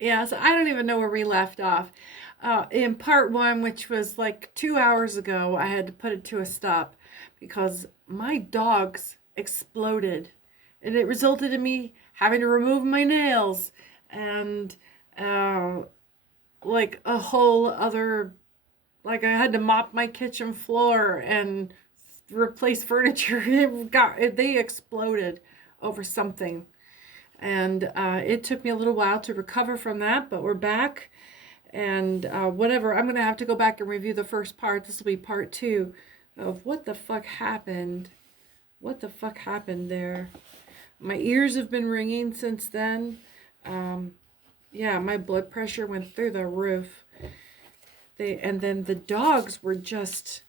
Yeah, so I don't even know where we left off. In part one, which was like 2 hours ago, I had to put it to a stop because my dogs exploded. And it resulted in me having to remove my nails and uh, like a whole other, like I had to mop my kitchen floor and replace furniture. They exploded over something. And it took me a little while to recover from that, but we're back. And whatever, I'm going to have to go back and review the first part. This will be part two of what the fuck happened. What the fuck happened there? My ears have been ringing since then. Yeah, my blood pressure went through the roof. And then the dogs were just,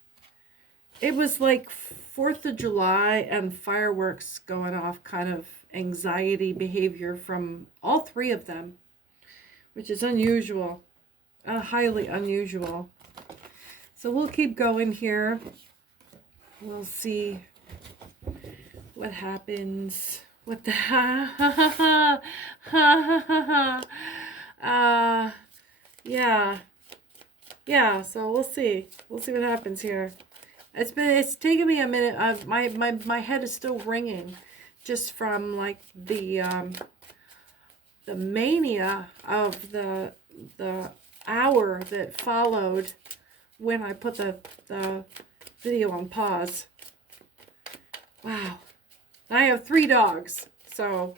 it was like 4th of July and fireworks going off, kind of anxiety behavior from all three of them, which is unusual, highly unusual. So we'll keep going here. We'll see what happens. What the ha ha ha ha ha ha ha. Yeah. So we'll see. We'll see what happens here. It's taken me a minute. My head is still ringing, just from like the mania of the hour that followed when I put the video on pause. Wow. I have 3 dogs, so,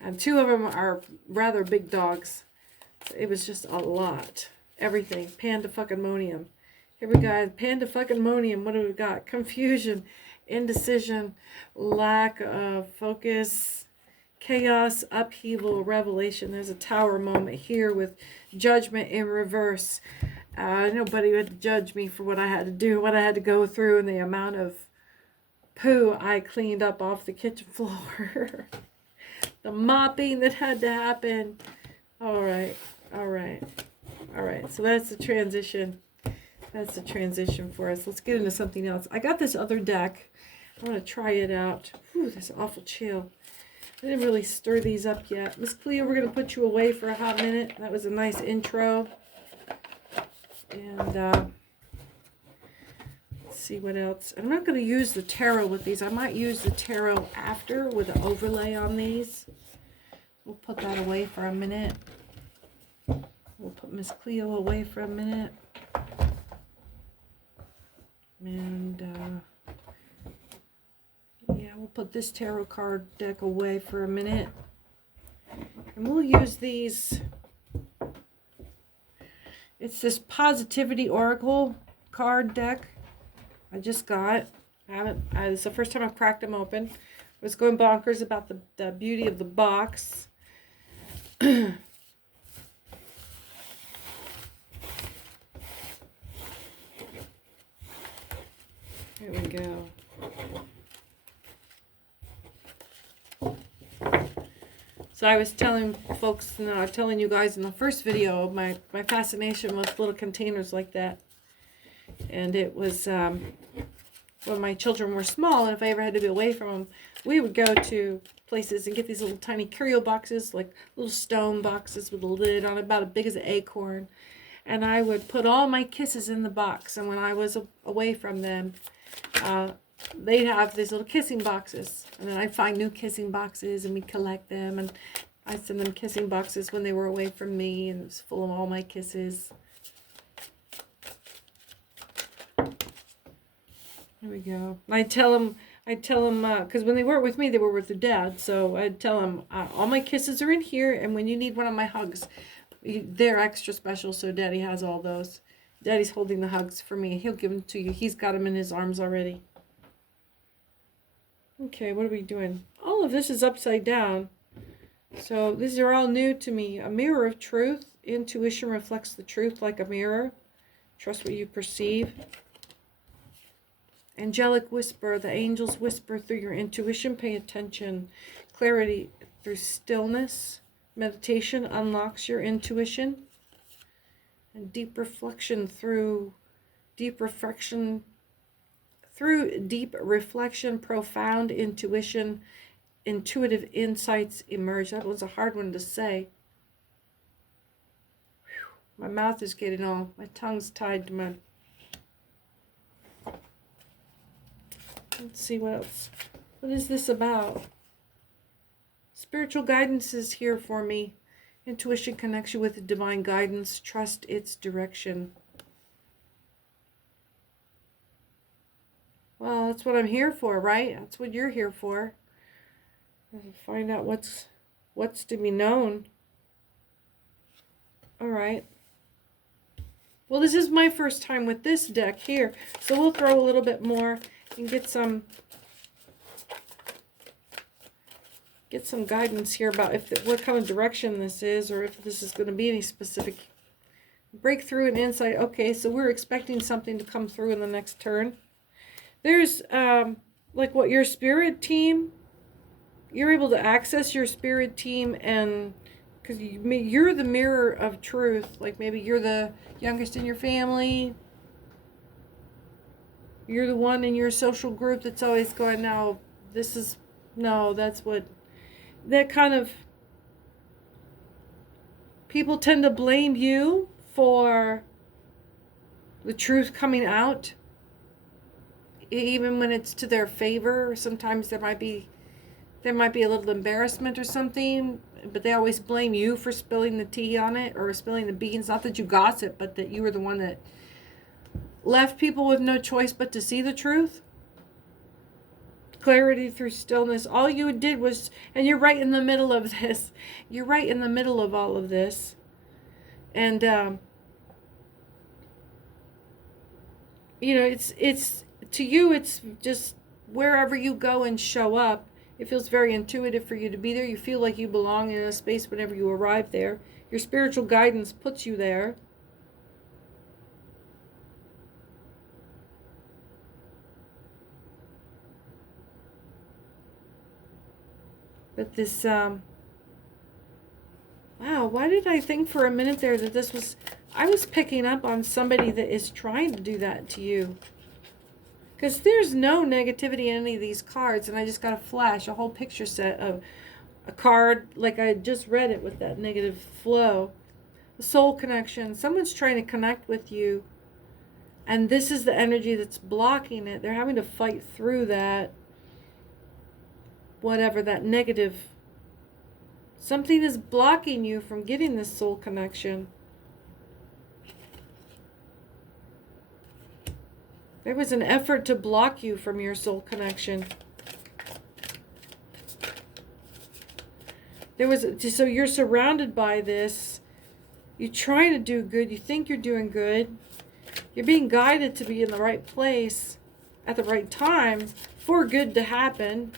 and 2 of them are rather big dogs. So it was just a lot. Everything. Pandemonium. Here we go. Pandemonium. What do we got? Confusion, indecision, lack of focus, chaos, upheaval, revelation. There's a tower moment here with judgment in reverse. Nobody would judge me for what I had to do, what I had to go through, and the amount of poo I cleaned up off the kitchen floor. The mopping that had to happen. All right. So that's the transition. That's the transition for us. Let's get into something else. I got this other deck. I want to try it out. Whew, that's awful chill. I didn't really stir these up yet. Miss Cleo, we're going to put you away for a hot minute. That was a nice intro. And let's see what else. I'm not going to use the tarot with these. I might use the tarot after with an overlay on these. We'll put that away for a minute. We'll put Miss Cleo away for a minute. And yeah, we'll put this tarot card deck away for a minute. And we'll use these. It's this Positivity Oracle card deck I just got. It's the first time I've cracked them open. I was going bonkers about the beauty of the box. Here we go. So I was telling folks, telling you guys in the first video, my fascination with little containers like that. And it was when my children were small, and if I ever had to be away from them, we would go to places and get these little tiny curio boxes, like little stone boxes with a lid on it, about as big as an acorn. And I would put all my kisses in the box. And when I was away from them, they'd have these little kissing boxes. And then I'd find new kissing boxes, and we'd collect them. And I'd send them kissing boxes when they were away from me, and it was full of all my kisses. There we go. I'd tell them, because when they weren't with me, they were with their dad. So I'd tell them, all my kisses are in here, and when you need one of my hugs, they're extra special, so Daddy has all those. Daddy's holding the hugs for me. He'll give them to you. He's got them in his arms already. Okay, what are we doing? All of this is upside down. So these are all new to me. A mirror of truth. Intuition reflects the truth like a mirror. Trust what you perceive. Angelic whisper. The angels whisper through your intuition. Pay attention. Clarity through stillness. Meditation unlocks your intuition. And deep reflection, profound intuition, intuitive insights emerge. That was a hard one to say. My mouth is getting all, my tongue's tied to my, let's see what else. What is this about? Spiritual guidance is here for me. Intuition, connection with the divine guidance. Trust its direction. Well, that's what I'm here for, right? That's what you're here for. Find out what's to be known. All right. Well, this is my first time with this deck here, so we'll throw a little bit more and get some guidance here about what kind of direction this is, or if this is going to be any specific breakthrough and insight. Okay, so we're expecting something to come through in the next turn. There's like what your spirit team, you're able to access your spirit team, and because you're the mirror of truth. Like maybe you're the youngest in your family. You're the one in your social group that's always going, no, this is, no, that's what, that kind of, people tend to blame you for the truth coming out, even when it's to their favor. Sometimes there might be a little embarrassment or something, but they always blame you for spilling the tea on it or spilling the beans. Not that you gossip, but that you were the one that left people with no choice but to see the truth. Clarity through stillness. All you did was, and you're right in the middle of this. You're right in the middle of all of this. And, you know, it's to you, it's just wherever you go and show up, it feels very intuitive for you to be there. You feel like you belong in a space whenever you arrive there. Your spiritual guidance puts you there. But this, wow, why did I think for a minute there that this was, I was picking up on somebody that is trying to do that to you. Because there's no negativity in any of these cards, and I just got a flash, a whole picture set of a card, like I just read it with that negative flow. The soul connection, someone's trying to connect with you, and this is the energy that's blocking it. They're having to fight through that, whatever, that negative. Something is blocking you from getting this soul connection. There was an effort to block you from your soul connection. There was, so you're surrounded by this. You're trying to do good. You think you're doing good. You're being guided to be in the right place at the right time for good to happen.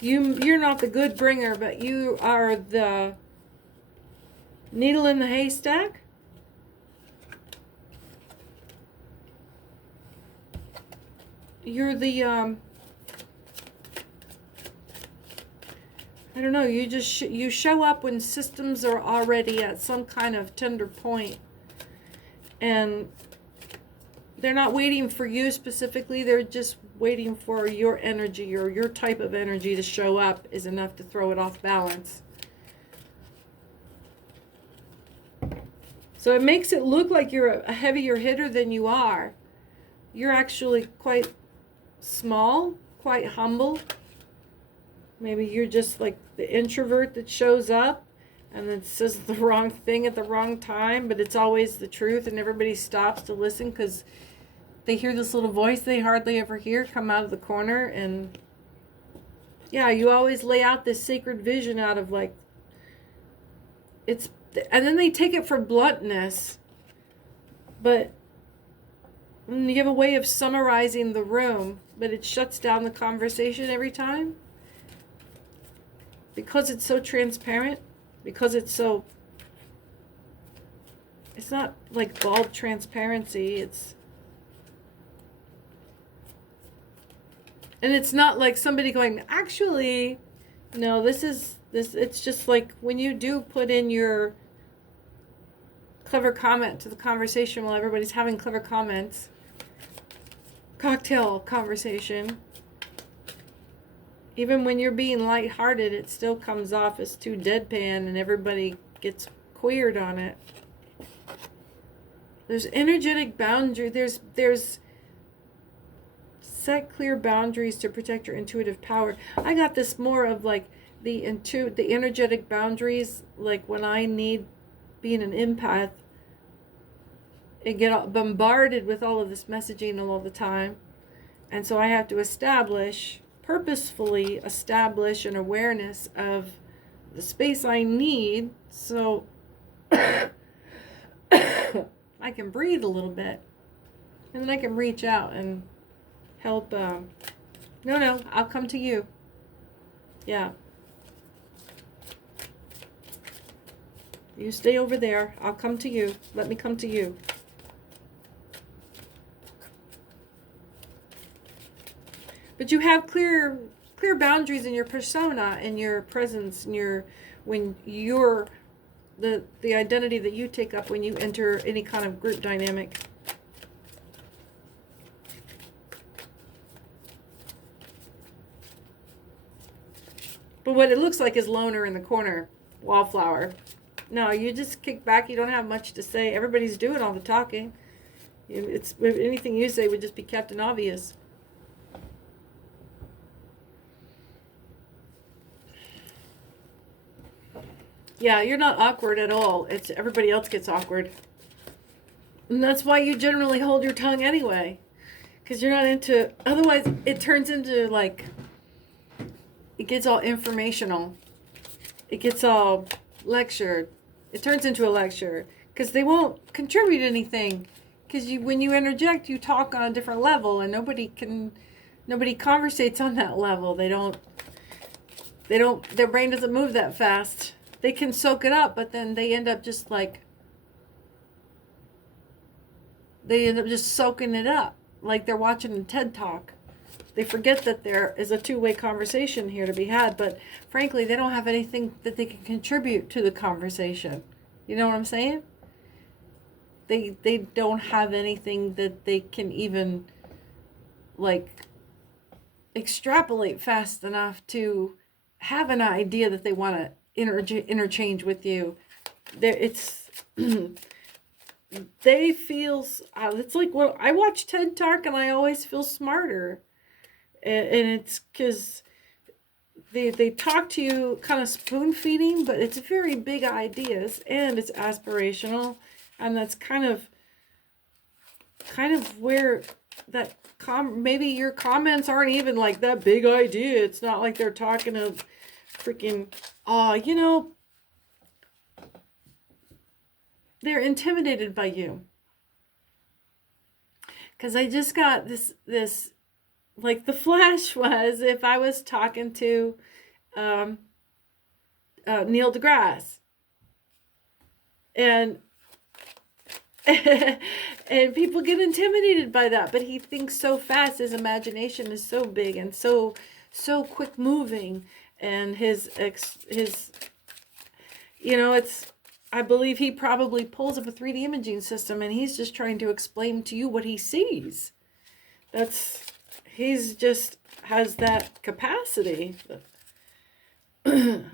You're not the good bringer, but you are the needle in the haystack. You're the, I don't know, you just, you show up when systems are already at some kind of tender point. And they're not waiting for you specifically, they're just waiting for your energy, or your type of energy to show up is enough to throw it off balance. So it makes it look like you're a heavier hitter than you are. You're actually quite small, quite humble. Maybe you're just like the introvert that shows up and then says the wrong thing at the wrong time, but it's always the truth, and everybody stops to listen because they hear this little voice they hardly ever hear come out of the corner. And yeah, you always lay out this sacred vision out of like, it's, and then they take it for bluntness, but you have a way of summarizing the room, but it shuts down the conversation every time. Because it's so transparent, because it's so, it's not like bald transparency, it's, and it's not like somebody going, actually, no, this, it's just like when you do put in your clever comment to the conversation while everybody's having clever comments, cocktail conversation, even when you're being lighthearted, it still comes off as too deadpan and everybody gets cleared on it. There's energetic boundary. There's set clear boundaries to protect your intuitive power. I got this more of like the energetic boundaries, like when I need, being an empath, and get bombarded with all of this messaging all the time. And so I have to purposefully establish an awareness of the space I need so I can breathe a little bit. And then I can reach out and help. No, I'll come to you. Yeah. You stay over there. I'll come to you. Let me come to you. But you have clear boundaries in your persona, in your presence, in your, when you're the identity that you take up when you enter any kind of group dynamic. But what it looks like is loner in the corner, wallflower. No, you just kick back. You don't have much to say. Everybody's doing all the talking. It's, anything you say would just be Captain Obvious. Yeah, you're not awkward at all. It's everybody else gets awkward. And that's why you generally hold your tongue anyway. Because you're not into, otherwise it turns into like, it gets all informational. It gets all lectured. It turns into a lecture. Because they won't contribute anything. Because when you interject, you talk on a different level. And nobody conversates on that level. Their brain doesn't move that fast. They can soak it up, but then they end up just like, they end up just soaking it up. Like they're watching a TED Talk. They forget that there is a two-way conversation here to be had, but frankly, they don't have anything that they can contribute to the conversation. You know what I'm saying? They don't have anything that they can even like extrapolate fast enough to have an idea that they want to interchange with you. It's they feel, it's like, well, I watch TED Talk and I always feel smarter, and it's because they talk to you kind of spoon feeding, but it's very big ideas and it's aspirational, and that's kind of where that maybe your comments aren't even like that big idea. It's not like they're talking of freaking, you know, they're intimidated by you. Because I just got this, like the flash was, if I was talking to Neil deGrasse, and and people get intimidated by that, but he thinks so fast. His imagination is so big and so quick moving, and his you know, it's, I believe he probably pulls up a 3D imaging system and he's just trying to explain to you what he sees. He's just has that capacity. So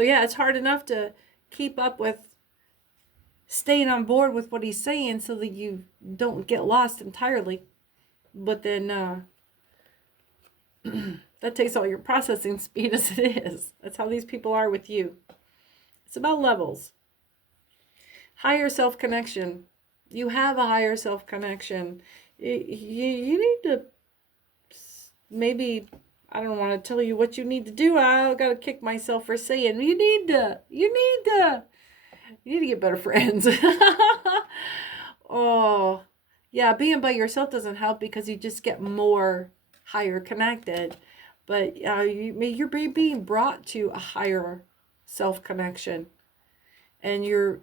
yeah, it's hard enough to keep up with staying on board with what he's saying so that you don't get lost entirely. But then that takes all your processing speed as it is. That's how these people are with you. It's about levels. Higher self-connection. You have a higher self-connection. You need to, maybe, I don't want to tell you what you need to do. I got to kick myself for saying, you need to get better friends. Oh, yeah, being by yourself doesn't help because you just get more higher connected. But you're being brought to a higher self-connection. And you're,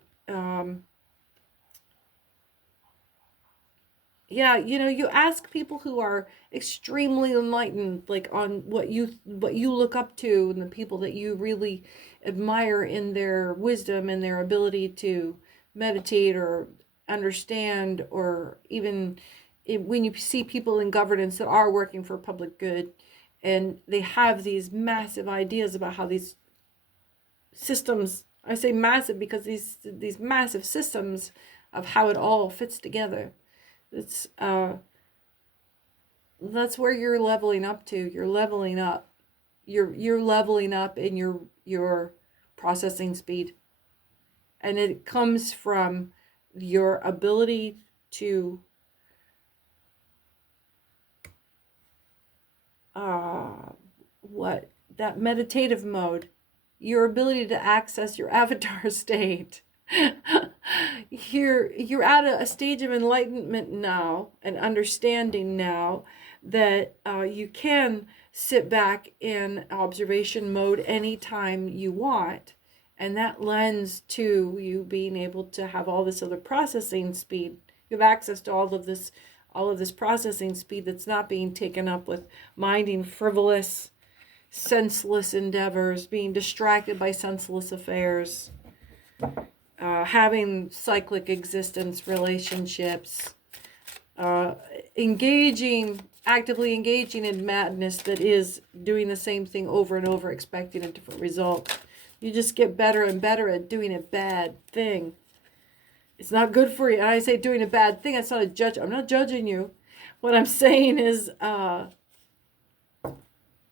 yeah, you know, you ask people who are extremely enlightened, like on what you look up to, and the people that you really admire in their wisdom and their ability to meditate or understand, or even when you see people in governance that are working for public good, And they have these massive ideas about how these systems, I say massive because these massive systems of how it all fits together. It's that's where you're leveling up to. You're leveling up. You're leveling up in your processing speed. And it comes from your ability to that meditative mode, your ability to access your avatar state. You're at a stage of enlightenment now and understanding now that you can sit back in observation mode anytime you want, and that lends to you being able to have all this other processing speed. You have access to all of this processing speed that's not being taken up with minding frivolous, senseless endeavors, being distracted by senseless affairs, having cyclic existence relationships, actively engaging in madness that is doing the same thing over and over, expecting a different result. You just get better and better at doing a bad thing. It's not good for you. And I say doing a bad thing, that's not a judge. I'm not judging you. What I'm saying is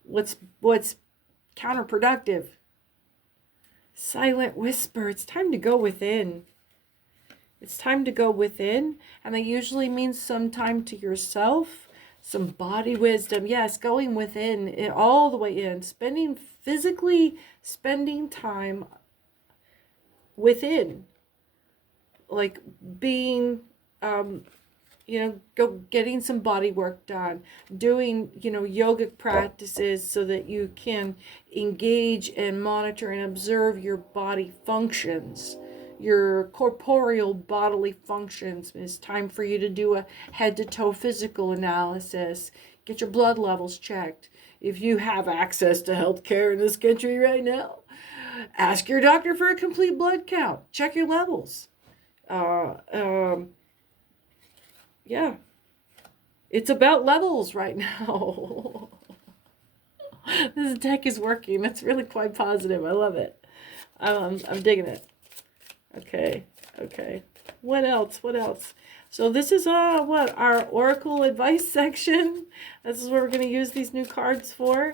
what's counterproductive. Silent whisper. It's time to go within. It's time to go within. And that usually means some time to yourself, some body wisdom. Yes, going within, all the way in. Physically spending time within. Like being, getting some body work done, doing, yogic practices so that you can engage and monitor and observe your body functions, your corporeal bodily functions. It's time for you to do a head to toe physical analysis, get your blood levels checked. If you have access to health care in this country right now, ask your doctor for a complete blood count, check your levels. Yeah, it's about levels right now. This deck is working. It's really quite positive. I love it. I'm digging it. Okay. What else? So this is our oracle advice section. This is where we're going to use these new cards for.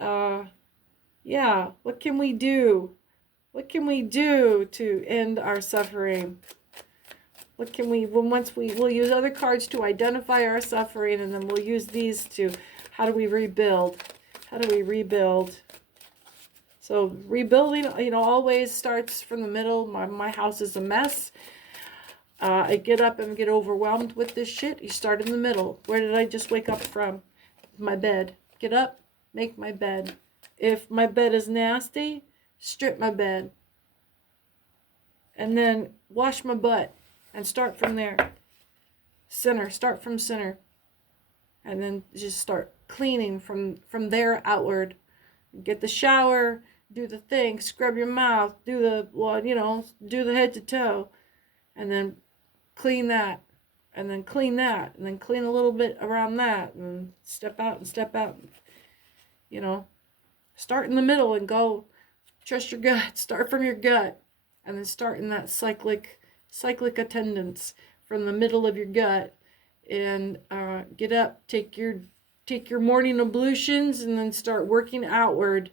Yeah, what can we do? What can we do to end our suffering? What can we'll use other cards to identify our suffering, and then we'll use these to, how do we rebuild? So rebuilding, always starts from the middle. My house is a mess. I get up and get overwhelmed with this shit. You start in the middle. Where did I just wake up from? My bed. Get up, make my bed. If my bed is nasty, strip my bed. And then wash my butt. And start from there. Start from center. And then just start cleaning from there outward. Get the shower, do the thing, scrub your mouth, do the head to toe. And then clean that. And then clean that. And then clean a little bit around that. And step out. Start in the middle and go. Trust your gut. Start from your gut. And then start in that cyclic attendance from the middle of your gut, and get up, take your morning ablutions, and then start working outward.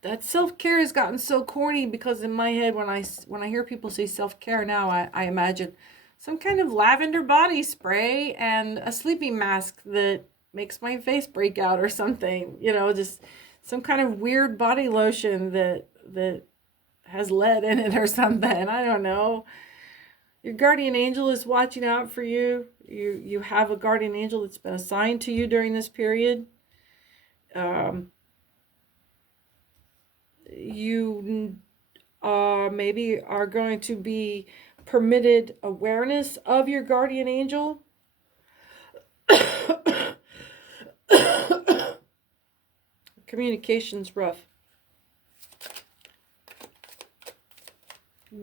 That self-care has gotten so corny, because in my head, when I hear people say self-care now, I imagine some kind of lavender body spray and a sleeping mask that makes my face break out or something, just some kind of weird body lotion that has lead in it or something. I don't know. Your guardian angel is watching out for you. You have a guardian angel that's been assigned to you during this period. You maybe are going to be permitted awareness of your guardian angel. Communication's rough.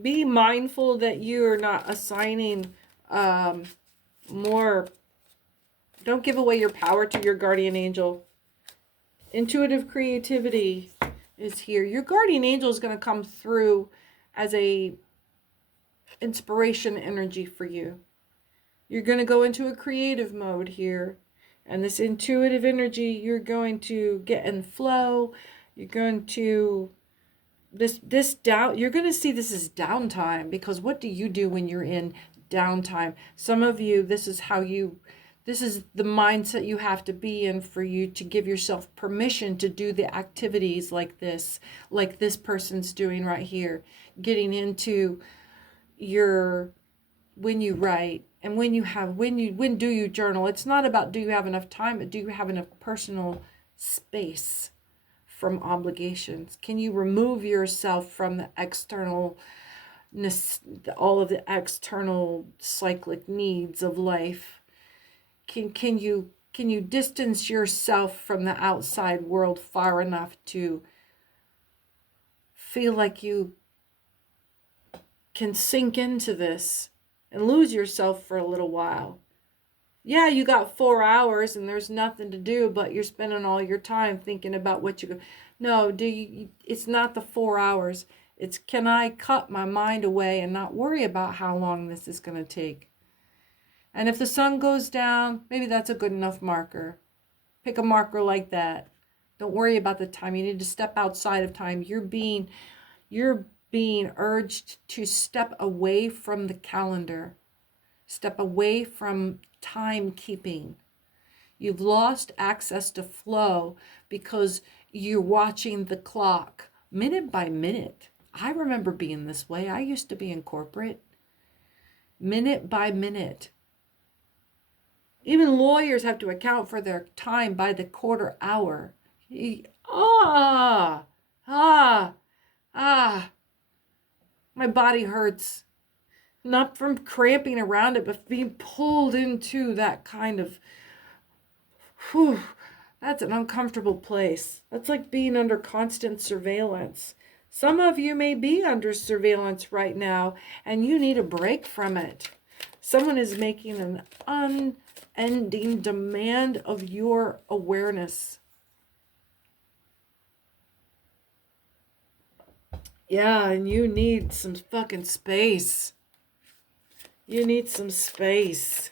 Be mindful that you are not assigning more, don't give away your power to your guardian angel. Intuitive creativity is here. Your guardian angel is going to come through as a inspiration energy for you. You're going to go into a creative mode here. And this intuitive energy, you're going to get in flow. You're going to, you're going to see this as downtime, because what do you do when you're in downtime? Some of you, this is the mindset you have to be in for you to give yourself permission to do the activities like this person's doing right here. Getting into when you write, and when do you journal. It's not about do you have enough time, but do you have enough personal space from obligations? Can you remove yourself from the external, all of the external cyclic needs of life? Can you distance yourself from the outside world far enough to feel like you can sink into this and lose yourself for a little while? Yeah, you got 4 hours and there's nothing to do, but you're spending all your time thinking about what you go. No, it's not the 4 hours. It's, can I cut my mind away and not worry about how long this is going to take? And if the sun goes down, maybe that's a good enough marker. Pick a marker like that. Don't worry about the time. You need to step outside of time. You're being urged to step away from the calendar. Step away from timekeeping. You've lost access to flow because you're watching the clock minute by minute. I remember being this way. I used to be in corporate. Minute by minute. Even lawyers have to account for their time by the quarter hour. My body hurts. Not from cramping around it, but being pulled into that kind of, that's an uncomfortable place. That's like being under constant surveillance. Some of you may be under surveillance right now, and you need a break from it. Someone is making an unending demand of your awareness. Yeah, and you need some fucking space. You need some space.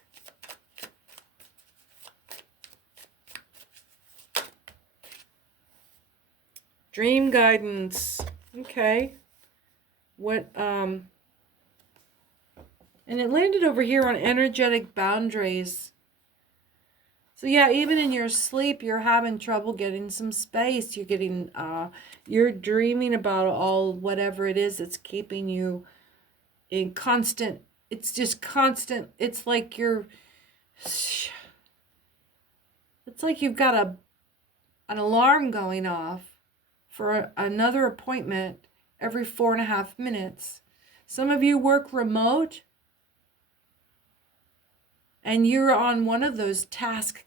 Dream guidance. Okay. And it landed over here on energetic boundaries. So yeah, even in your sleep, you're having trouble getting some space. You're dreaming about all whatever it is that's keeping you in constant. It's just constant. It's like you've got an alarm going off for another appointment every 4.5 minutes. Some of you work remote, and you're on one of those task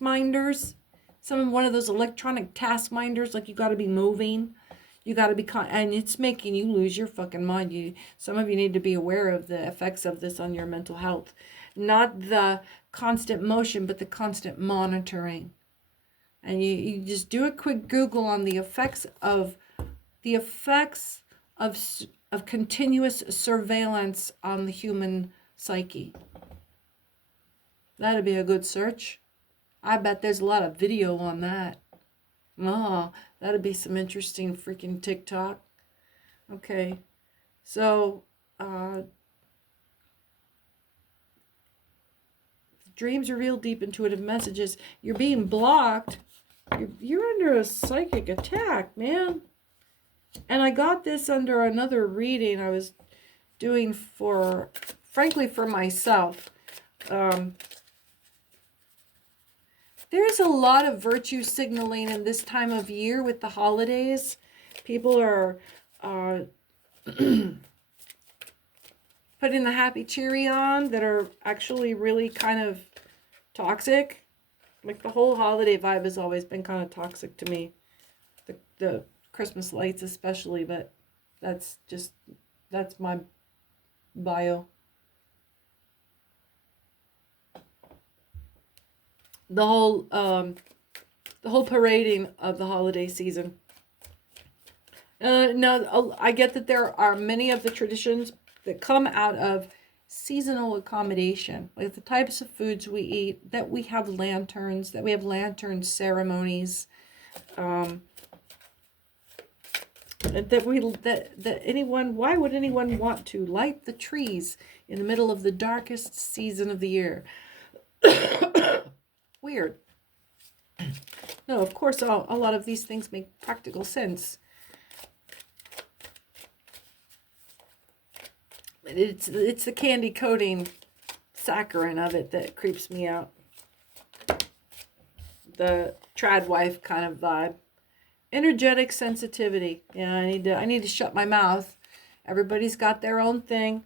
minders. One of those electronic task minders, like you got to be moving. You got to be, and it's making you lose your fucking mind. Some of you need to be aware of the effects of this on your mental health. Not the constant motion, but the constant monitoring. And you just do a quick Google on the effects of continuous surveillance on the human psyche. That'd be a good search. I bet there's a lot of video on that. Oh, that'd be some interesting freaking TikTok. Okay, so dreams reveal deep intuitive messages. You're being blocked. You're under a psychic attack, man. And I got this under another reading I was doing for myself. There's a lot of virtue signaling in this time of year with the holidays. People are putting the happy cheery on that are actually really kind of toxic. Like the whole holiday vibe has always been kind of toxic to me. The Christmas lights especially, but that's my bio. The whole parading of the holiday season. No, I get that there are many of the traditions that come out of seasonal accommodation, like the types of foods we eat, that we have lanterns, that we have lantern ceremonies, that anyone, why would anyone want to light the trees in the middle of the darkest season of the year? Weird. No, of course, a lot of these things make practical sense. It's the candy coating saccharin of it that creeps me out. The trad wife kind of vibe. Energetic sensitivity. Yeah, I need to shut my mouth. Everybody's got their own thing.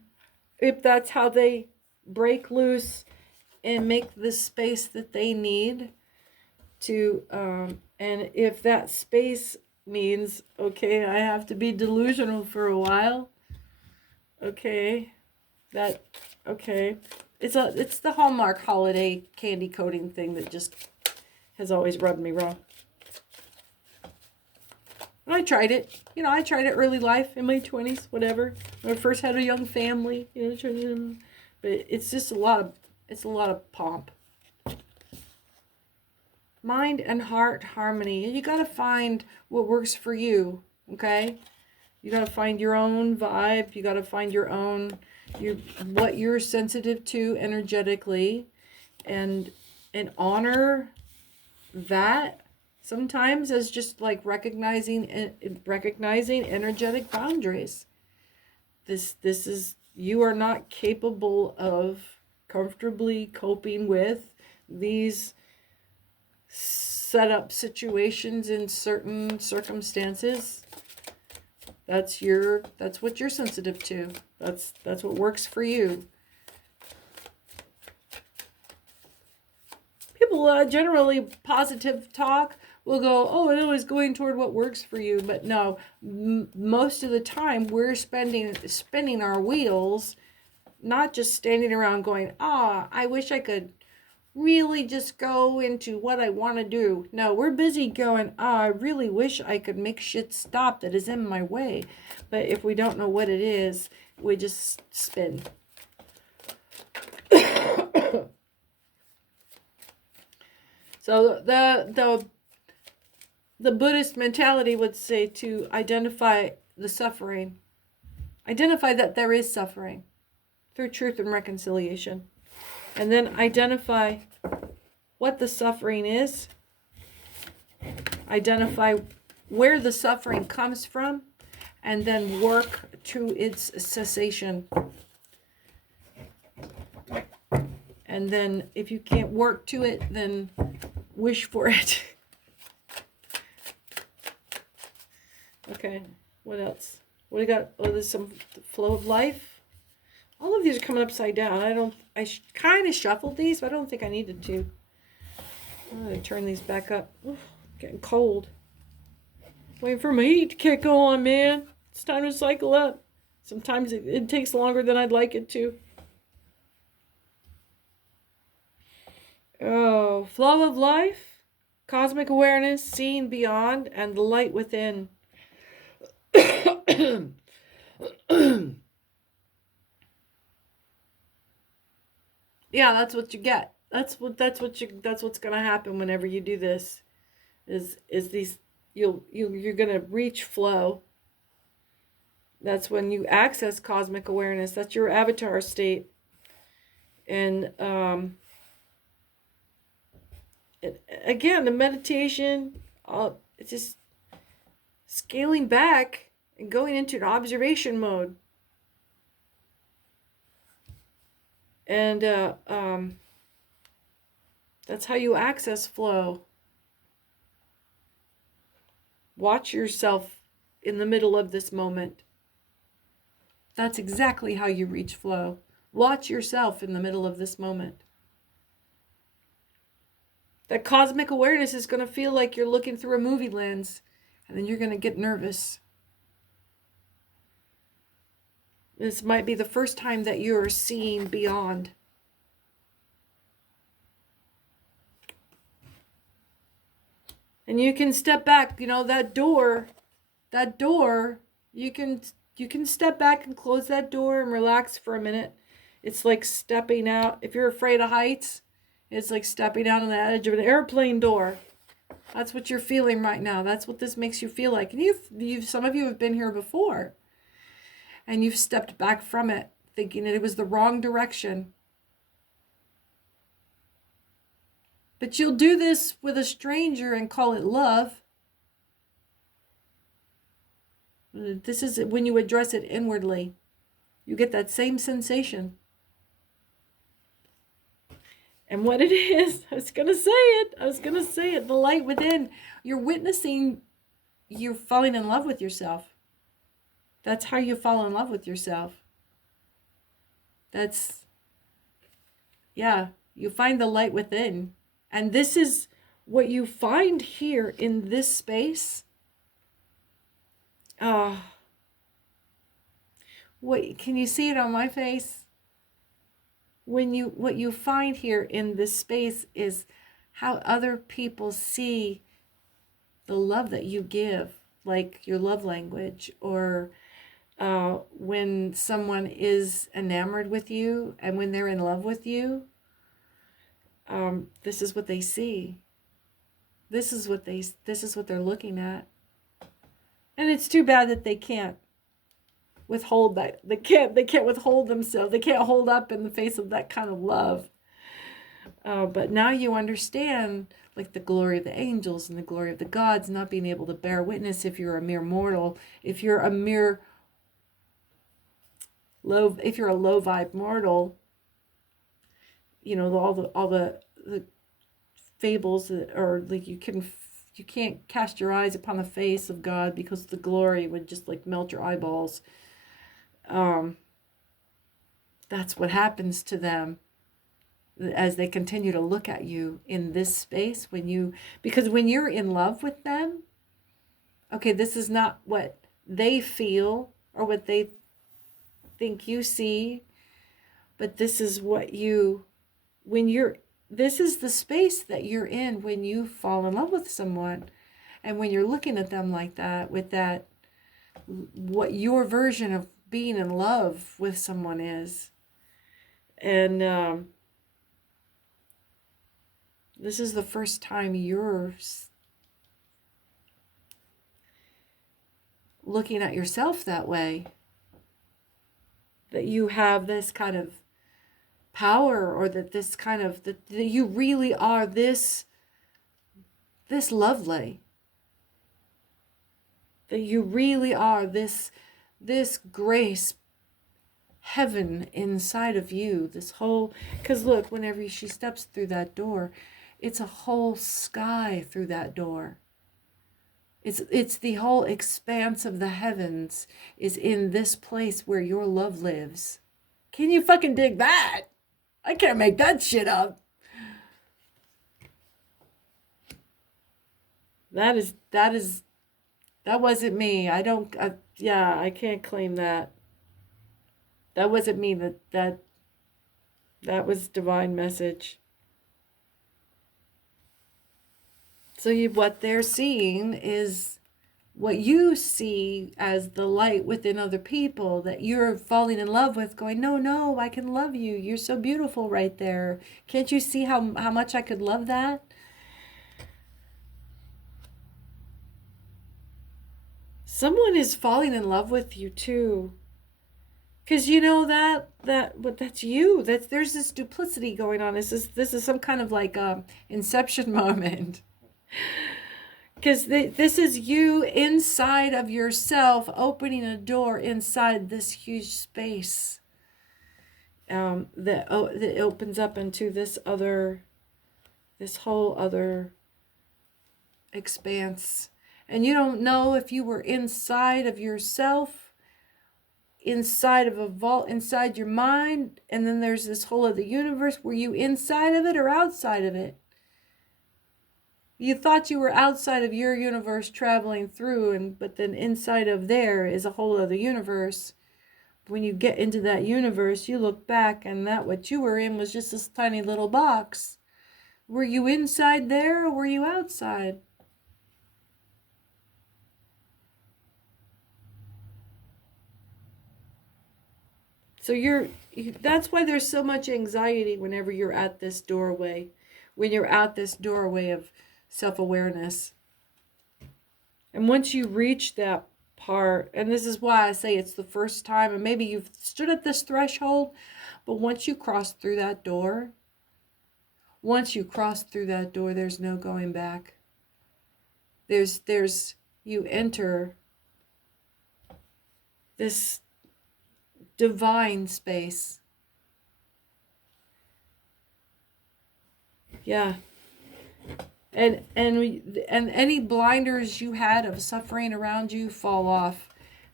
If that's how they break loose and make the space that they need to, and if that space means, okay, I have to be delusional for a while. Okay, it's the Hallmark holiday candy coating thing that just has always rubbed me wrong. And I tried it. I tried it early life, in my 20s, whatever. When I first had a young family, but it's just a lot of pomp. Mind and heart harmony. You got to find what works for you, okay? You got to find your own vibe. You got to find your own, what you're sensitive to energetically, and honor that sometimes as just like recognizing energetic boundaries. This is, you are not capable of comfortably coping with these set up situations in certain circumstances. That's what you're sensitive to. That's what works for you. People generally, positive talk will go, oh, it was going toward what works for you. But no, most of the time we're spinning our wheels, not just standing around going, I wish I could really just go into what I want to do. No, we're busy going, I really wish I could make shit stop that is in my way. But if we don't know what it is, we just spin. So the Buddhist mentality would say to identify the suffering. Identify that there is suffering through truth and reconciliation. And then identify what the suffering is. Identify where the suffering comes from. And then work to its cessation. And then if you can't work to it, then wish for it. Okay, what else? What do you got? Oh, there's some flow of life. All of these are coming upside down. I kind of shuffled these, but I don't think I needed to. I'm going to turn these back up. Oof, getting cold. Waiting for my heat to kick on, man. It's time to cycle up. Sometimes it takes longer than I'd like it to. Oh, flow of life, cosmic awareness, seeing beyond, and the light within. Yeah, that's what you get. That's what's gonna happen whenever you do this. Is these you're gonna reach flow. That's when you access cosmic awareness. That's your avatar state. And again, the meditation, it's just scaling back and going into an observation mode. And that's how you access flow. Watch yourself in the middle of this moment. That's exactly how you reach flow. Watch yourself in the middle of this moment. That cosmic awareness is going to feel like you're looking through a movie lens, and then you're going to get nervous. This might be the first time that you're seeing beyond. And you can step back, you know, that door, you can step back and close that door and relax for a minute. It's like stepping out. If you're afraid of heights, it's like stepping out on the edge of an airplane door. That's what you're feeling right now. That's what this makes you feel like. And some of you have been here before, and you've stepped back from it, thinking that it was the wrong direction. But you'll do this with a stranger and call it love. This is when you address it inwardly. You get that same sensation. And what it is, I was going to say it, the light within. You're witnessing you falling in love with yourself. That's how you fall in love with yourself. You find the light within. And this is what you find here in this space. Wait, can you see it on my face? What you find here in this space is how other people see the love that you give, like your love language, or when someone is enamored with you and when they're in love with you. This is what they see. This is what they're looking at. And it's too bad that they can't withhold that. They can't withhold themselves. They can't hold up in the face of that kind of love. But now you understand, like, the glory of the angels and the glory of the gods, not being able to bear witness if you're a mere mortal, if you're a low vibe mortal. You know, all the fables that are like, you can't cast your eyes upon the face of God because the glory would just like melt your eyeballs. That's what happens to them as they continue to look at you in this space because when you're in love with them, okay, this is not what they feel or what they think you see, but this is what this is the space that you're in when you fall in love with someone. And when you're looking at them like that, with that, what your version of being in love with someone is. And this is the first time you're looking at yourself that way. That you have this kind of power, or that this kind of, that you really are this lovely. That you really are this grace, heaven inside of you, this whole, because look, whenever she steps through that door, it's a whole sky through that door. It's the whole expanse of the heavens is in this place where your love lives. Can you fucking dig that? I can't make that shit up. That wasn't me. I can't claim that. That wasn't me. That was divine message. So what they're seeing is what you see as the light within other people that you're falling in love with, going, no, I can love you. You're so beautiful right there. Can't you see how much I could love that? Someone is falling in love with you too. Because you know but that's you. There's this duplicity going on. This is some kind of like inception moment. Because this is you inside of yourself, opening a door inside this huge space that opens up into this whole other expanse. And you don't know if you were inside of yourself, inside of a vault, inside your mind, and then there's this whole other universe. Were you inside of it or outside of it? You thought you were outside of your universe traveling through, but then inside of there is a whole other universe. when you get into that universe, you look back and that what you were in was just this tiny little box. Were you inside there or were you outside? So that's why there's so much anxiety whenever you're at this doorway, when you're at this doorway of self-awareness. And once you reach that part, and this is why I say it's the first time, and maybe you've stood at this threshold, but once you cross through that door, there's no going back. You enter this divine space. Yeah. And any blinders you had of suffering around you fall off,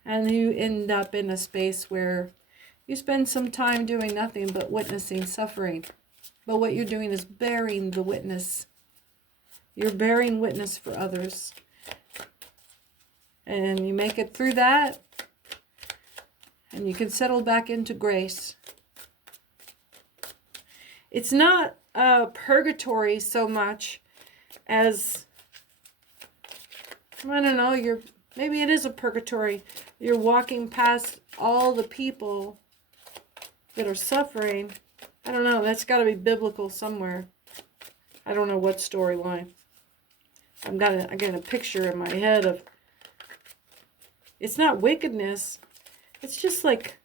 and you end up in a space where you spend some time doing nothing but witnessing suffering. But what you're doing is bearing the witness. You're bearing witness for others. And you make it through that, and you can settle back into grace. It's not purgatory so much as, I don't know, maybe it is a purgatory. You're walking past all the people that are suffering. I don't know, that's got to be biblical somewhere. I don't know what storyline. I'm getting a picture in my head of, it's not wickedness. It's just like,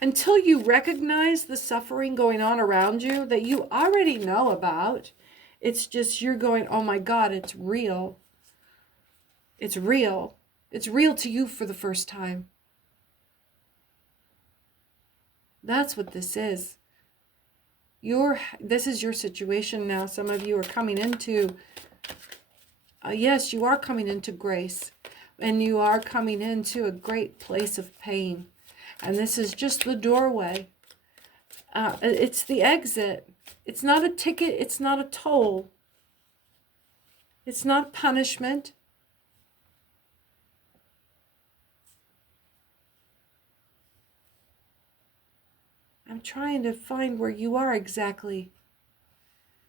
until you recognize the suffering going on around you that you already know about, it's just you're going, oh my God, it's real. It's real. It's real to you for the first time. That's what this is. This is your situation now. Some of you are coming into, yes, you are coming into grace, and you are coming into a great place of pain. And this is just the doorway. It's the exit. It's not a ticket. It's not a toll. It's not punishment. I'm trying to find where you are exactly,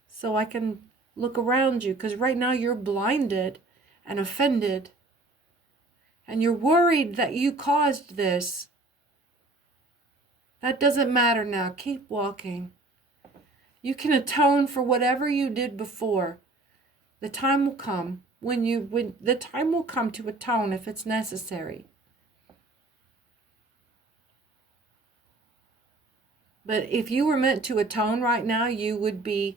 so I can look around you, because right now you're blinded and offended. And you're worried that you caused this. That doesn't matter now. Keep walking. You can atone for whatever you did before. The time will come when the time will come to atone if it's necessary. But if you were meant to atone right now, you would be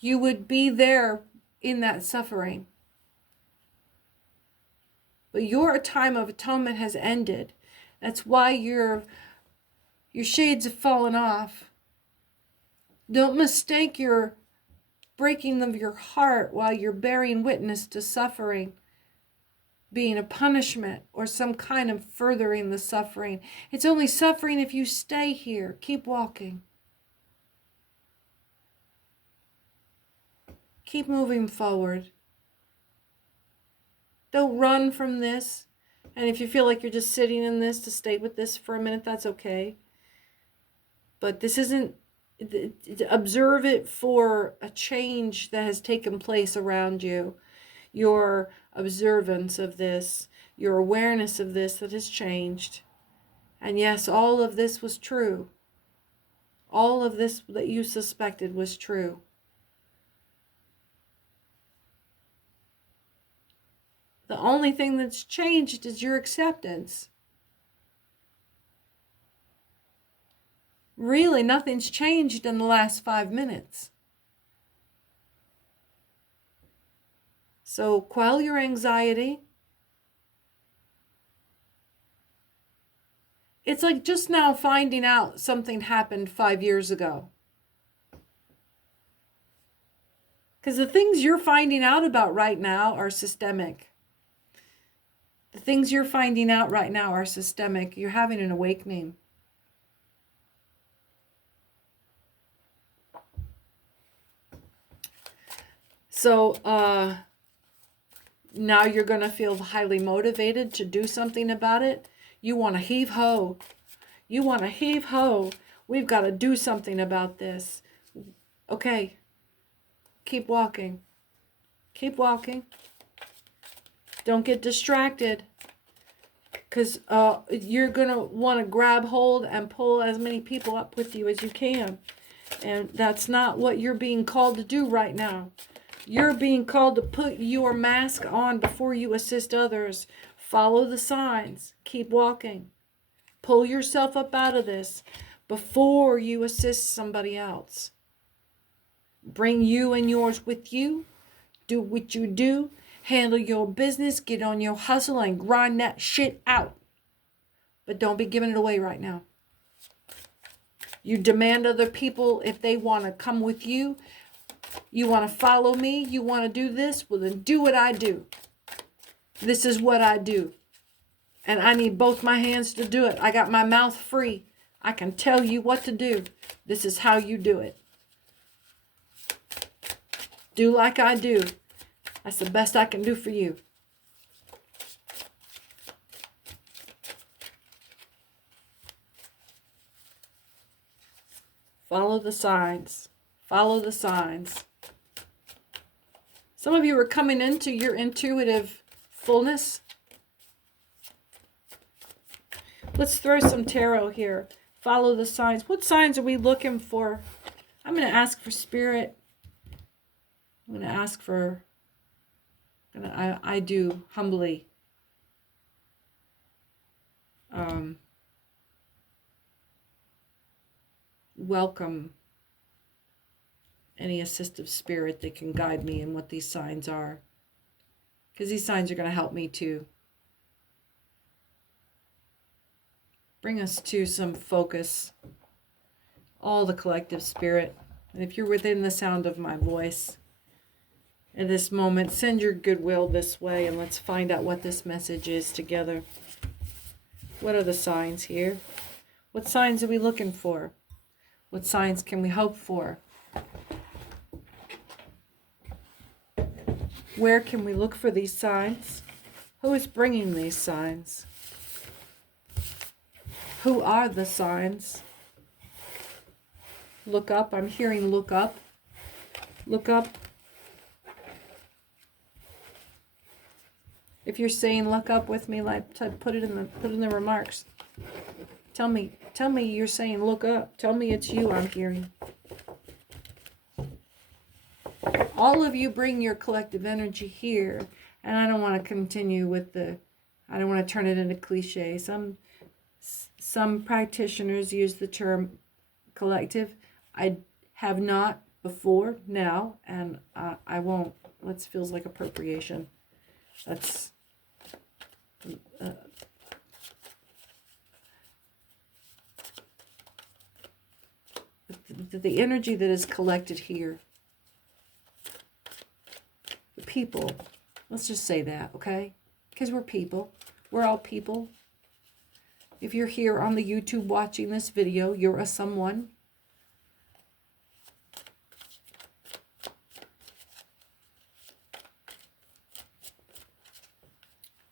there in that suffering. But your time of atonement has ended. That's why your shades have fallen off. Don't mistake your breaking of your heart while you're bearing witness to suffering being a punishment or some kind of furthering the suffering. It's only suffering if you stay here. Keep walking. Keep moving forward. Don't run from this. And if you feel like you're just sitting in this, to stay with this for a minute, that's okay. But this isn't, observe it for a change that has taken place around you. Your observance of this, your awareness of this that has changed. And yes, all of this was true. All of this that you suspected was true. The only thing that's changed is your acceptance. Really, nothing's changed in the last 5 minutes. So quell your anxiety. It's like just now finding out something happened 5 years ago. Because the things you're finding out about right now are systemic. The things you're finding out right now are systemic. You're having an awakening. So, Now you're going to feel highly motivated to do something about it. You want to heave ho. You want to heave ho. We've got to do something about this. Okay. Keep walking. Keep walking. Don't get distracted. Because you're going to want to grab hold and pull as many people up with you as you can. And that's not what you're being called to do right now. You're being called to put your mask on before you assist others. Follow the signs. Keep walking. Pull yourself up out of this before you assist somebody else. Bring you and yours with you. Do what you do. Handle your business. Get on your hustle and grind that shit out. But don't be giving it away right now. You demand other people if they want to come with you. You want to follow me? You want to do this? Well, then do what I do. This is what I do. And I need both my hands to do it. I got my mouth free. I can tell you what to do. This is how you do it. Do like I do. That's the best I can do for you. Follow the signs. Follow the signs. Some of you are coming into your intuitive fullness. Let's throw some tarot here. Follow the signs. What signs are we looking for? I'm going to ask for spirit. I'm going to ask for, I do humbly. Welcome any assistive spirit that can guide me in what these signs are. Because these signs are going to help me too. Bring us to some focus. All the collective spirit. And if you're within the sound of my voice at this moment, send your goodwill this way and let's find out what this message is together. What are the signs here? What signs are we looking for? What signs can we hope for? Where can we look for these signs? Who is bringing these signs? Who are the signs? Look up. I'm hearing look up. Look up. If you're saying look up with me, like put it in the remarks. Tell me you're saying look up. Tell me it's you I'm hearing. All of you bring your collective energy here, and I don't want to continue with I don't want to turn it into cliche. Some practitioners use the term collective. I have not before now, and I won't. That feels like appropriation. That's the energy that is collected here. The people. Let's just say that, okay? Because we're people. We're all people. If you're here on the YouTube watching this video, you're a someone.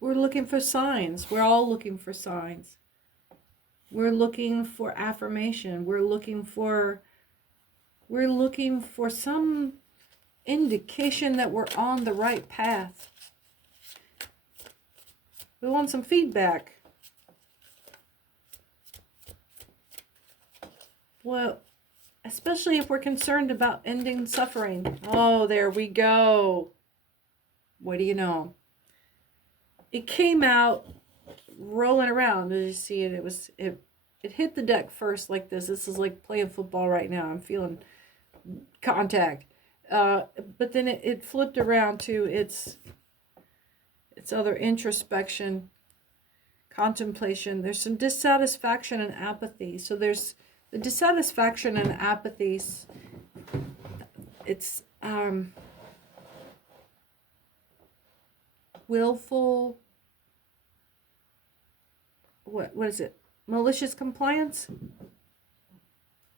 We're looking for signs. We're all looking for signs. We're looking for affirmation. We're looking for some indication that we're on the right path. We want some feedback. Well, especially if we're concerned about ending suffering. Oh, there we go. What do you know? It came out rolling around. Did you see it? It hit the deck first like this. This is like playing football right now. I'm feeling contact. But then it flipped around to its other introspection, contemplation. There's some dissatisfaction and apathy. So there's the dissatisfaction and apathy. It's willful, what is it? Malicious compliance?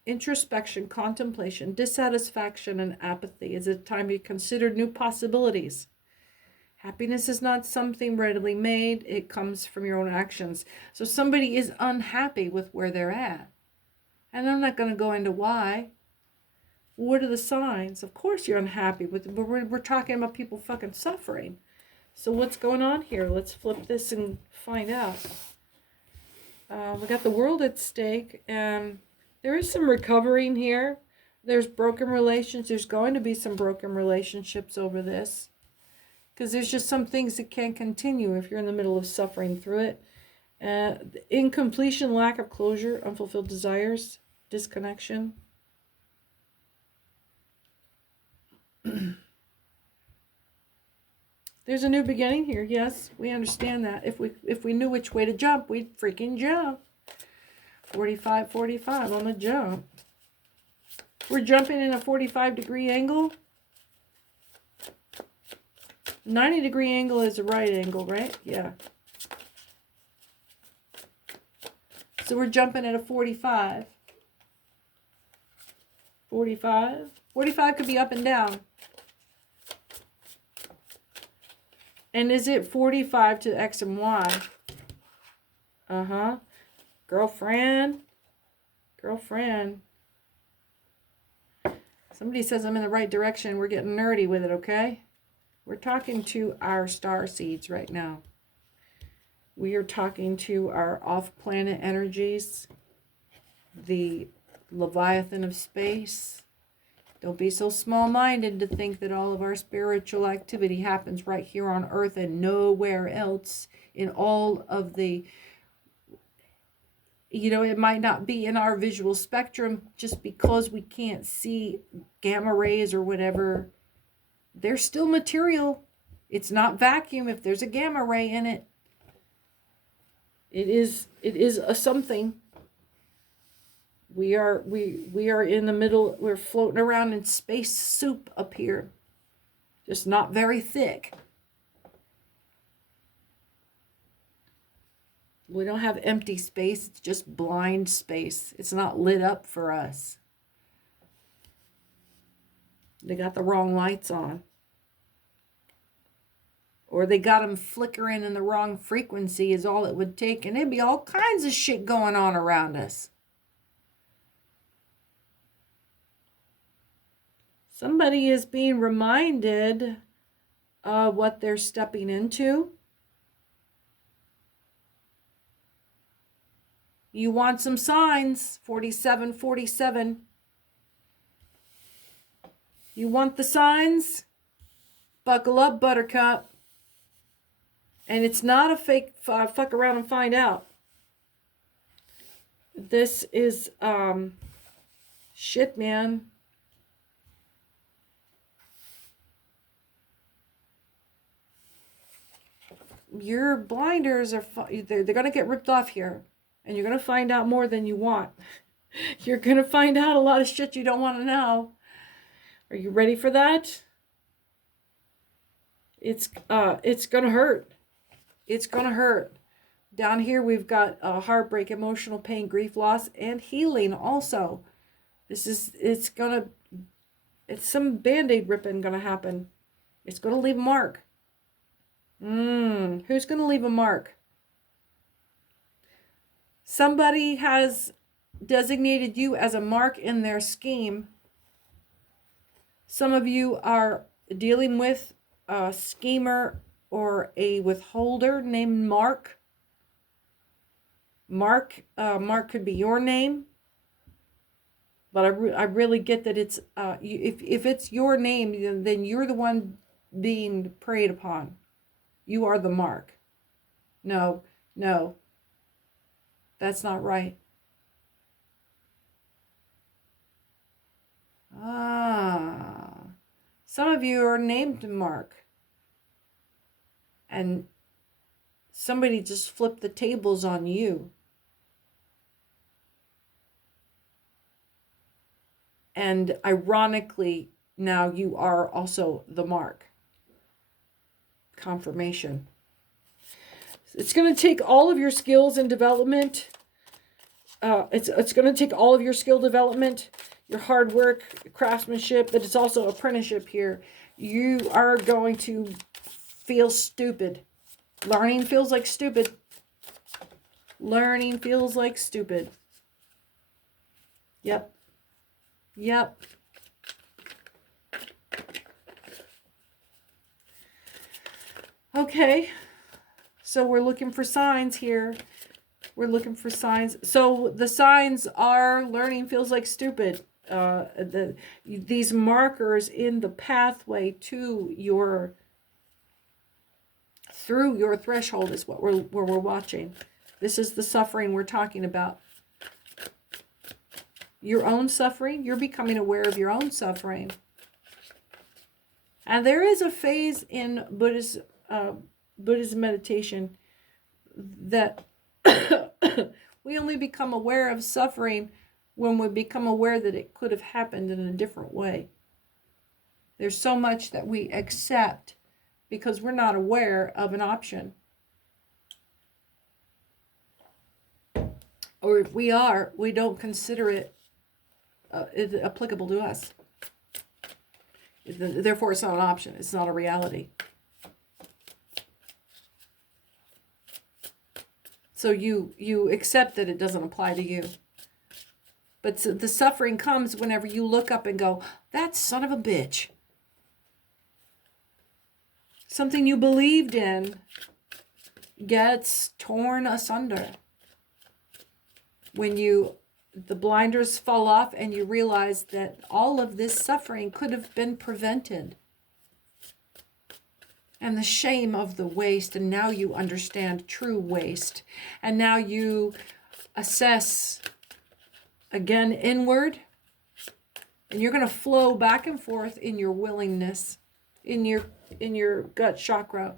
Introspection, contemplation, dissatisfaction, and apathy. Is it time you consider new possibilities? Happiness is not something readily made. It comes from your own actions. So somebody is unhappy with where they're at. And I'm not going to go into why. What are the signs? Of course you're unhappy with, but we're talking about people fucking suffering. So what's going on here? Let's flip this and find out. We got the world at stake, and there is some recovering here. There's broken relations. There's going to be some broken relationships over this. Because there's just some things that can't continue if you're in the middle of suffering through it. Incompletion, lack of closure, unfulfilled desires, disconnection. There's a new beginning here. Yes, we understand that. If we knew which way to jump, we'd freaking jump. 45, 45 on the jump. We're jumping in a 45-degree angle. 90-degree angle is a right angle, right? Yeah. So we're jumping at a 45. 45. 45 could be up and down. And is it 45 to X and Y? Uh-huh. Girlfriend. Girlfriend. Somebody says I'm in the right direction. We're getting nerdy with it, okay? We're talking to our star seeds right now. We are talking to our off-planet energies, the Leviathan of space. Don't be so small-minded to think that all of our spiritual activity happens right here on Earth and nowhere else in all of the, you know, it might not be in our visual spectrum just because we can't see gamma rays or whatever. They're still material. It's not vacuum if there's a gamma ray in it. It is a something. We are in the middle. We're floating around in space soup up here. Just not very thick. We don't have empty space. It's just blind space. It's not lit up for us. They got the wrong lights on. Or they got them flickering in the wrong frequency is all it would take. And there'd be all kinds of shit going on around us. Somebody is being reminded of what they're stepping into. You want some signs, 47, 47. You want the signs? Buckle up, buttercup. And it's not a fake fuck around and find out. This is, shit, man. Your blinders are, they're going to get ripped off here. And you're going to find out more than you want. You're going to find out a lot of shit you don't want to know. Are you ready for that? It's going to hurt. It's going to hurt. Down here we've got heartbreak, emotional pain, grief, loss, and healing also. It's some Band-Aid ripping going to happen. It's going to leave a mark. Who's going to leave a mark? Somebody has designated you as a mark in their scheme. Some of you are dealing with a schemer or a withholder named Mark. Mark could be your name. But I really get that it's, if it's your name, then you're the one being preyed upon. You are the mark. No. That's not right. Some of you are named Mark. And somebody just flipped the tables on you. And ironically, now you are also the mark. Confirmation. It's going to take all of your skills and development. It's going to take all of your skill development, your hard work, craftsmanship, but it's also apprenticeship here. You are going to feels stupid. Learning feels like stupid. Learning feels like stupid. Yep. Yep. Okay. So we're looking for signs here. We're looking for signs. So the signs are learning feels like stupid. These markers in the pathway to your, through your threshold is what we're watching. This is the suffering we're talking about. Your own suffering. You're becoming aware of your own suffering. And there is a phase in Buddhism meditation that we only become aware of suffering when we become aware that it could have happened in a different way. There's so much that we accept because we're not aware of an option. Or if we are, we don't consider it applicable to us. Therefore, it's not an option. It's not a reality. So you accept that it doesn't apply to you. But the suffering comes whenever you look up and go, that son of a bitch. Something you believed in gets torn asunder. When the blinders fall off and you realize that all of this suffering could have been prevented. And the shame of the waste, and now you understand true waste. And now you assess again inward, and you're going to flow back and forth in your willingness, in your gut chakra,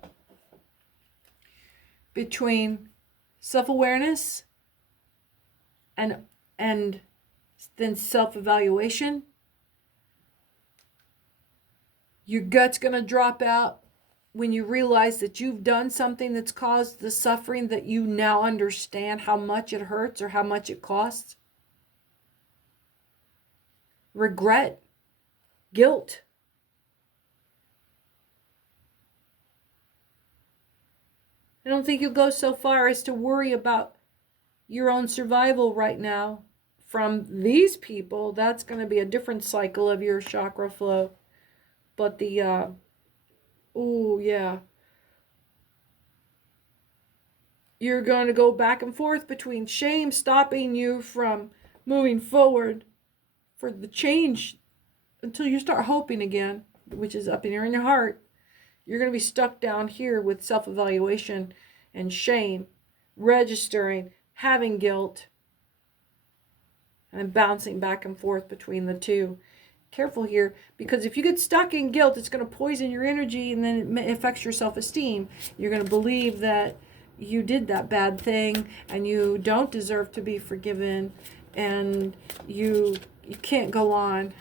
between self-awareness and then self-evaluation. Your gut's going to drop out when you realize that you've done something that's caused the suffering that you now understand how much it hurts or how much it costs. Regret, guilt. I don't think you'll go so far as to worry about your own survival right now from these people. That's going to be a different cycle of your chakra flow. But oh yeah. You're going to go back and forth between shame stopping you from moving forward for the change until you start hoping again, which is up in your heart. You're going to be stuck down here with self-evaluation and shame, registering, having guilt, and bouncing back and forth between the two. Careful here, because if you get stuck in guilt, it's going to poison your energy, and then it affects your self-esteem. You're going to believe that you did that bad thing and you don't deserve to be forgiven, and you can't go on.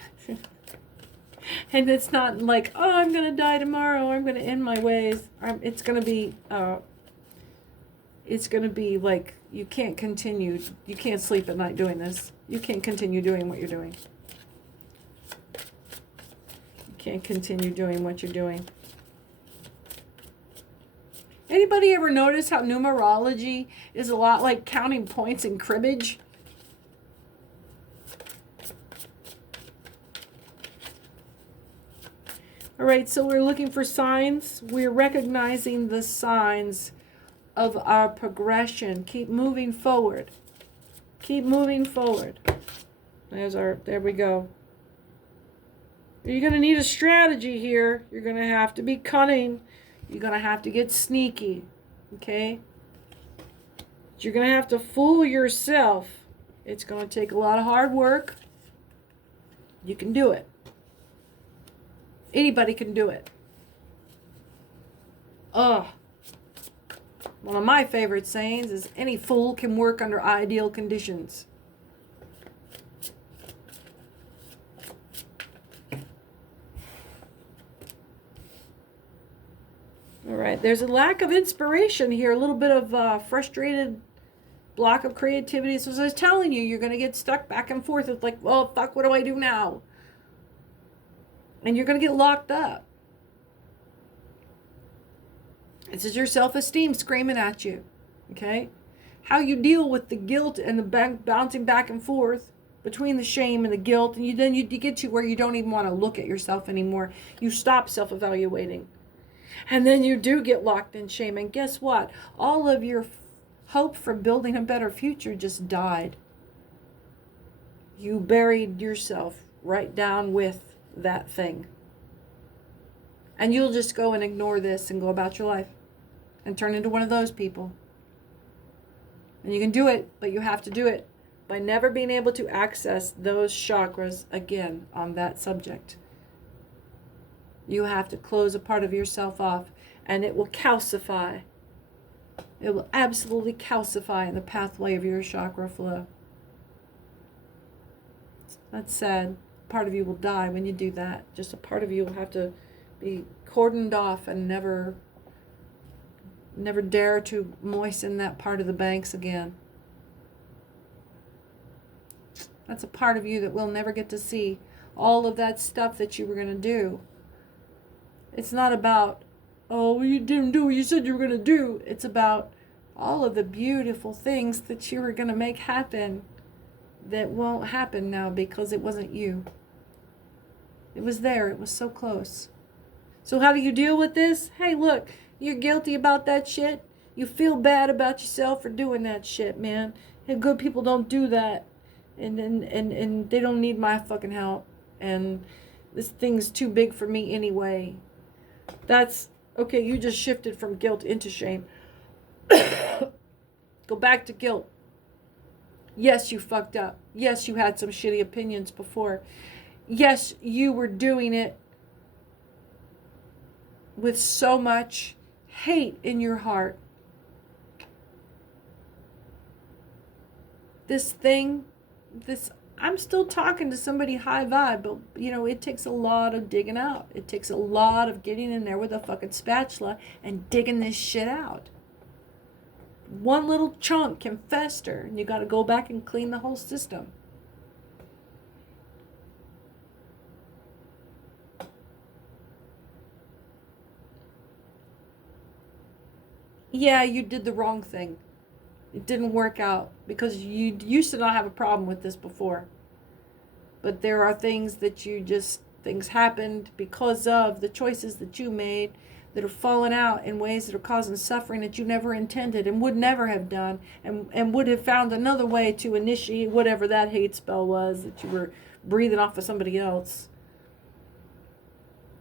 And it's not like, oh, I'm going to die tomorrow, I'm going to end my ways. It's going to be like, you can't continue. You can't sleep at night doing this. You can't continue doing what you're doing. You can't continue doing what you're doing. Anybody ever notice how numerology is a lot like counting points in cribbage? All right, so we're looking for signs. We're recognizing the signs of our progression. Keep moving forward. Keep moving forward. There we go. You're going to need a strategy here. You're going to have to be cunning. You're going to have to get sneaky. Okay? But you're going to have to fool yourself. It's going to take a lot of hard work. You can do it. Anybody can do it. One of my favorite sayings is, any fool can work under ideal conditions. All right, there's a lack of inspiration here, a little bit of frustrated block of creativity. So as I was telling you, you're going to get stuck back and forth. It's like, well, fuck, what do I do now? And you're going to get locked up. This is your self-esteem screaming at you. Okay? How you deal with the guilt and the bouncing back and forth between the shame and the guilt, and then you get to where you don't even want to look at yourself anymore. You stop self-evaluating. And then you do get locked in shame. And guess what? All of your hope for building a better future just died. You buried yourself right down with that thing. And you'll just go and ignore this and go about your life and turn into one of those people. And you can do it, but you have to do it by never being able to access those chakras again on that subject. You have to close a part of yourself off, and it will calcify. It will absolutely calcify in the pathway of your chakra flow. That's sad. Part of you will die when you do that. Just a part of you will have to be cordoned off and never dare to moisten that part of the banks again. That's a part of you that we'll never get to see all of that stuff that you were going to do. It's not about, oh, you didn't do what you said you were going to do. It's about all of the beautiful things that you were going to make happen that won't happen now because it wasn't you. It was there. It was so close. So how do you deal with this? Hey, look, you're guilty about that shit. You feel bad about yourself for doing that shit, man. And good people don't do that. And they don't need my fucking help. And this thing's too big for me anyway. That's, okay, you just shifted from guilt into shame. Go back to guilt. Yes, you fucked up. Yes, you had some shitty opinions before. Yes, you were doing it with so much hate in your heart. I'm still talking to somebody high vibe, but it takes a lot of digging out. It takes a lot of getting in there with a fucking spatula and digging this shit out. One little chunk can fester, and you got to go back and clean the whole system. Yeah, you did the wrong thing. It didn't work out because you used to not have a problem with this before. But there are things that things happened because of the choices that you made that are falling out in ways that are causing suffering that you never intended and would never have done, and would have found another way to initiate whatever that hate spell was that you were breathing off of somebody else.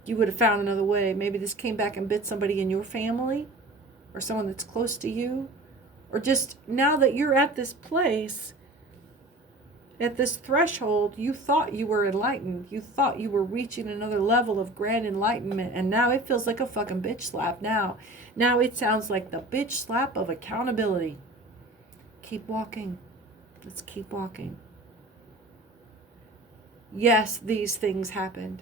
You would have found another way. Maybe this came back and bit somebody in your family or someone that's close to you. Or just now that you're at this place, at this threshold, you thought you were enlightened. You thought you were reaching another level of grand enlightenment. And now it feels like a fucking bitch slap now. Now it sounds like the bitch slap of accountability. Keep walking. Let's keep walking. Yes, these things happened.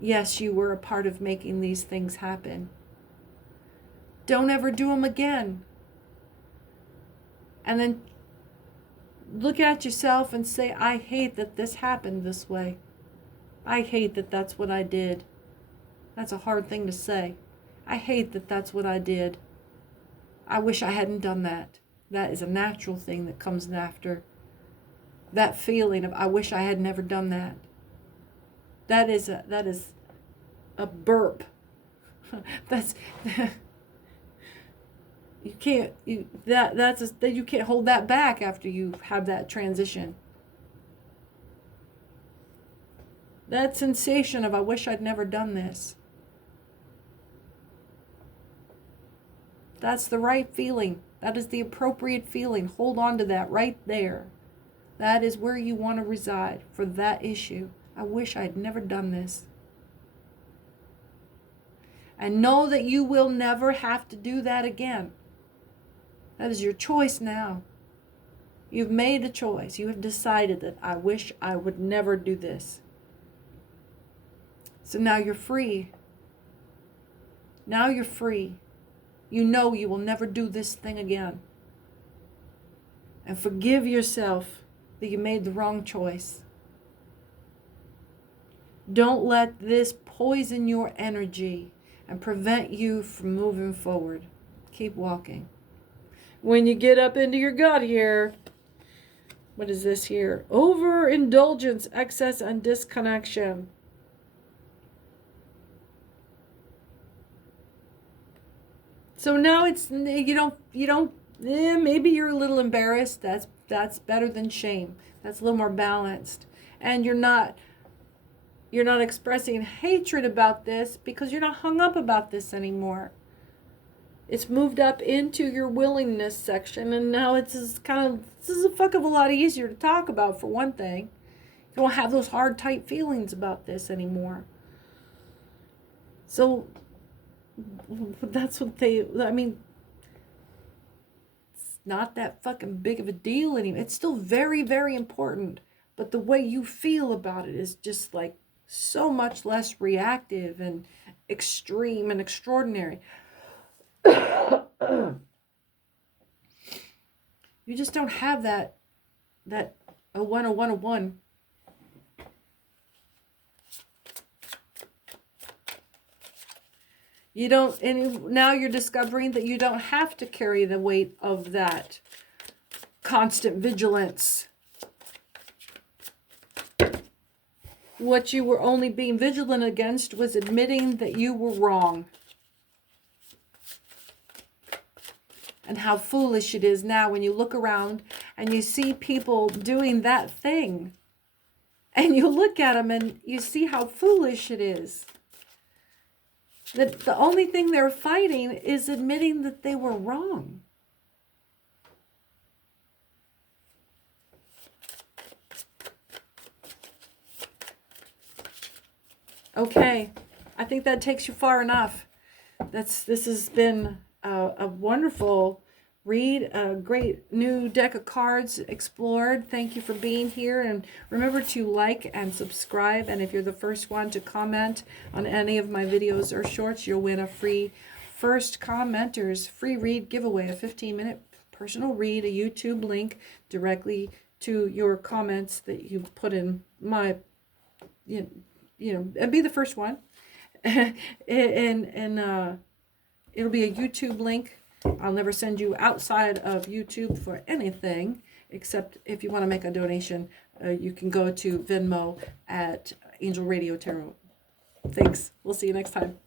Yes, you were a part of making these things happen. Don't ever do them again. And then look at yourself and say, I hate that this happened this way. I hate that that's what I did. That's a hard thing to say. I hate that that's what I did. I wish I hadn't done that. That is a natural thing that comes after. That feeling of, I wish I had never done that. That is a burp. That's... You can't you can't hold that back after you have that transition. That sensation of, I wish I'd never done this. That's the right feeling. That is the appropriate feeling. Hold on to that right there. That is where you want to reside for that issue. I wish I'd never done this. And know that you will never have to do that again. That is your choice now. You've made a choice. You have decided that I wish I would never do this. So now you're free. Now you're free. You know you will never do this thing again. And forgive yourself that you made the wrong choice. Don't let this poison your energy and prevent you from moving forward. Keep walking. When you get up into your gut here, what is this here? Overindulgence, excess, and disconnection. So now it's, maybe you're a little embarrassed. That's better than shame. That's a little more balanced. And you're not expressing hatred about this because you're not hung up about this anymore. It's moved up into your willingness section, and now this is a fuck of a lot easier to talk about, for one thing. You don't have those hard, tight feelings about this anymore. So that's what it's not that fucking big of a deal anymore. It's still very, very important, but the way you feel about it is just like so much less reactive and extreme and extraordinary. You just don't have that a 101. You don't, and now you're discovering that you don't have to carry the weight of that constant vigilance. What you were only being vigilant against was admitting that you were wrong. And how foolish it is now when you look around and you see people doing that thing. And you look at them and you see how foolish it is. That the only thing they're fighting is admitting that they were wrong. Okay, I think that takes you far enough. This has been a wonderful read, a great new deck of cards explored. Thank you for being here, and remember to like and subscribe, and if you're the first one to comment on any of my videos or shorts, you'll win a free first commenters free read giveaway, a 15-minute personal read, a YouTube link directly to your comments that you put in my and be the first one. and it'll be a YouTube link. I'll never send you outside of YouTube for anything, except if you want to make a donation, you can go to Venmo at Angel Radio Tarot. Thanks. We'll see you next time.